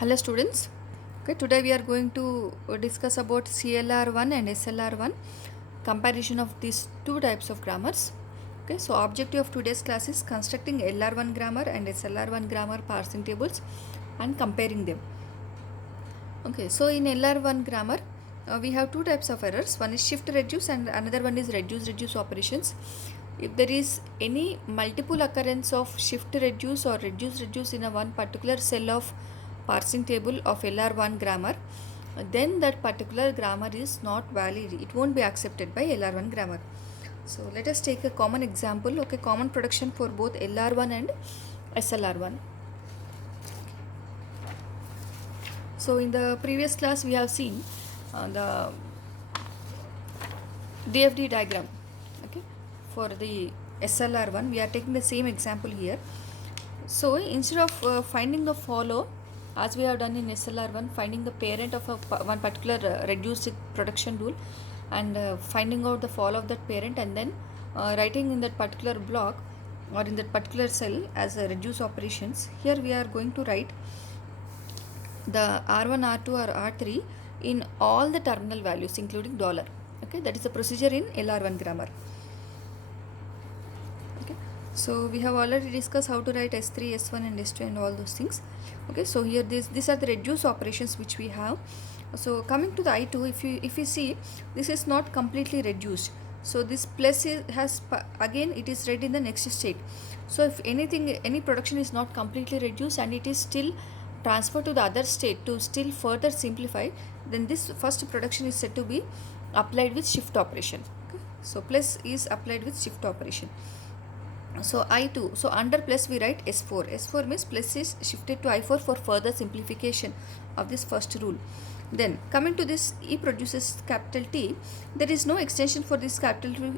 Hello students. Okay, today we are going to discuss about CLR1 and SLR1, comparison of these two types of grammars. Okay, so objective of today's class is constructing LR1 grammar and SLR1 grammar parsing tables and comparing them. Okay, so in LR1 grammar we have two types of errors. One is shift reduce and another one is reduce operations. If there is any multiple occurrence of shift reduce or reduce in a one particular cell of parsing table of LR1 grammar, then that particular grammar is not valid. It won't be accepted by LR1 grammar. So let us take a common example. Okay, common production for both LR1 and SLR1. So in the previous class we have seen the DFD diagram. Okay, for the SLR1 we are taking the same example here. So instead of finding the follow, as we have done in SLR1, finding the parent of one particular reduced production rule and finding out the follow of that parent, and then writing in that particular block or in that particular cell as a reduce operations, here we are going to write the R1, R2 or R3 in all the terminal values including dollar. Okay, that is the procedure in LR1 grammar. Okay, so we have already discussed how to write S3, S1 and S2 and all those things. Okay, so here these are the reduce operations which we have. So coming to the I2, if you see, this is not completely reduced. So this plus again it is read in the next state. So if any production is not completely reduced and it is still transferred to the other state to still further simplify, then this first production is said to be applied with shift operation. Okay, so plus is applied with shift operation. So I2, so under plus we write S4. S4 means plus is shifted to I4 for further simplification of this first rule. Then coming to this E produces capital T, there is no extension for this capital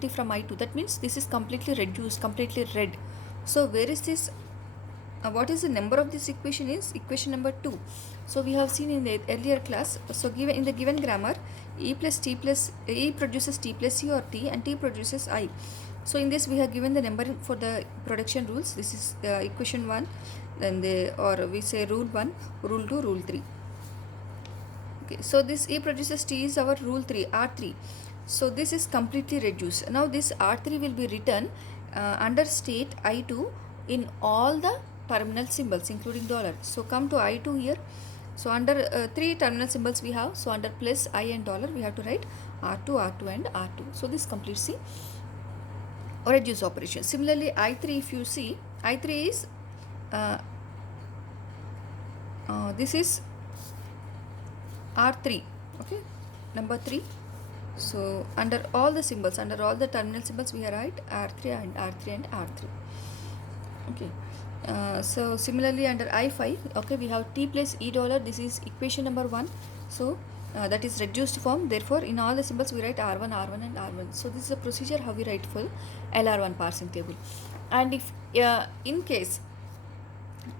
T from I2. That means this is completely reduced, completely read. So where is this? What is the number of this equation is equation number 2. So we have seen in the earlier class. So given in the given grammar, E produces T plus E or T and T produces I. So in this we have given the number for the production rules. This is equation 1, then we say rule 1, rule 2, rule 3. Okay, so this E produces T is our rule 3, R3. So this is completely reduced. Now this R3 will be written under state I2 in all the terminal symbols including dollar. So come to I2 here. So under 3 terminal symbols we have. So under plus I and dollar we have to write R2, R2 and R2. So this completes the reduce operation. Similarly I3, if you see, I3 is this is R3. Okay, number 3. So under all the symbols, under all the terminal symbols we write R3 and R3 and R3. Okay, so similarly under I5, okay, we have T plus E dollar. This is equation number 1. So that is reduced form. Therefore in all the symbols we write R1, R1 and R1. So this is a procedure how we write for LR1 parsing table. And if in case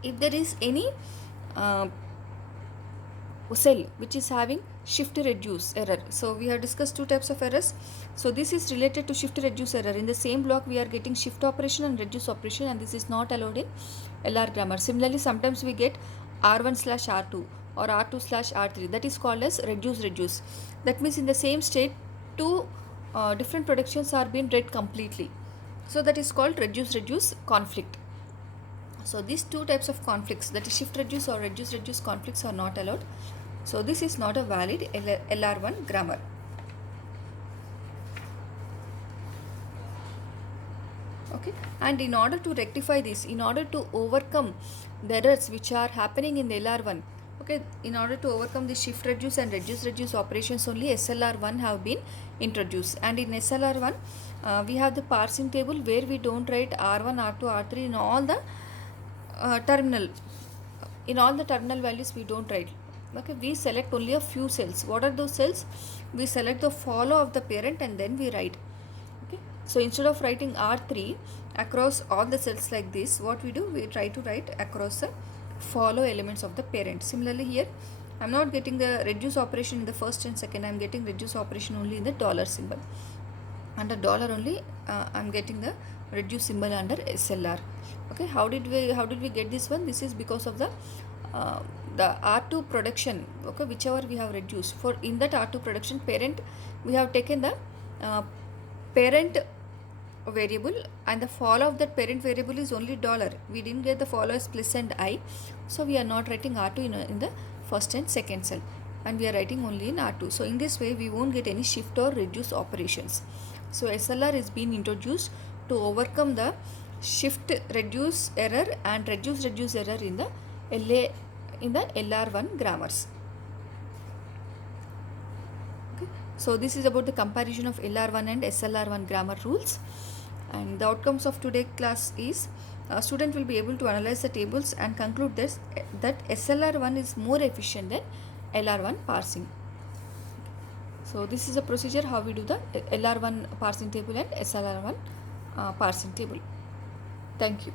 if there is any cell which is having shift reduce error, so we have discussed two types of errors. So this is related to shift reduce error. In the same block we are getting shift operation and reduce operation, and this is not allowed in LR grammar. Similarly sometimes we get R1 slash R2 or R2 slash R3, that is called as reduce. That means in the same state two different productions are being read completely. So that is called reduce conflict. So these two types of conflicts, that is shift reduce or reduce conflicts, are not allowed. So this is not a valid LR1 grammar. Okay, and in order to rectify this, in order to overcome the errors which are happening in LR1, okay, in order to overcome the shift reduce and reduce operations, only SLR1 have been introduced. And in SLR1 we have the parsing table where we don't write R1, R2, R3 in all the terminal values we don't write. Okay, we select only a few cells. What are those cells? We select the follow of the parent and then we write. Okay, so instead of writing R3 across all the cells like this, what we do, we try to write across the follow elements of the parent. Similarly here I am not getting the reduce operation in the first and second, I am getting reduce operation only in the dollar symbol. Under dollar only I am getting the reduce symbol under SLR. Okay, how did we get this one? This is because of uh, the R2 production, okay, whichever we have reduced. For in that R2 production parent, we have taken the parent variable, and the follow of that parent variable is only dollar. We didn't get the follow as plus and I, so we are not writing R2 in the first and second cell, and we are writing only in R2. So in this way we won't get any shift or reduce operations. So SLR is being introduced to overcome the shift reduce error and reduce error in the LR1 grammars. Okay. So this is about the comparison of LR1 and SLR1 grammar rules, and the outcomes of today's class is a student will be able to analyze the tables and conclude this that SLR1 is more efficient than LR1 parsing. So this is a procedure how we do the LR1 parsing table and SLR1 parsing table. Thank you.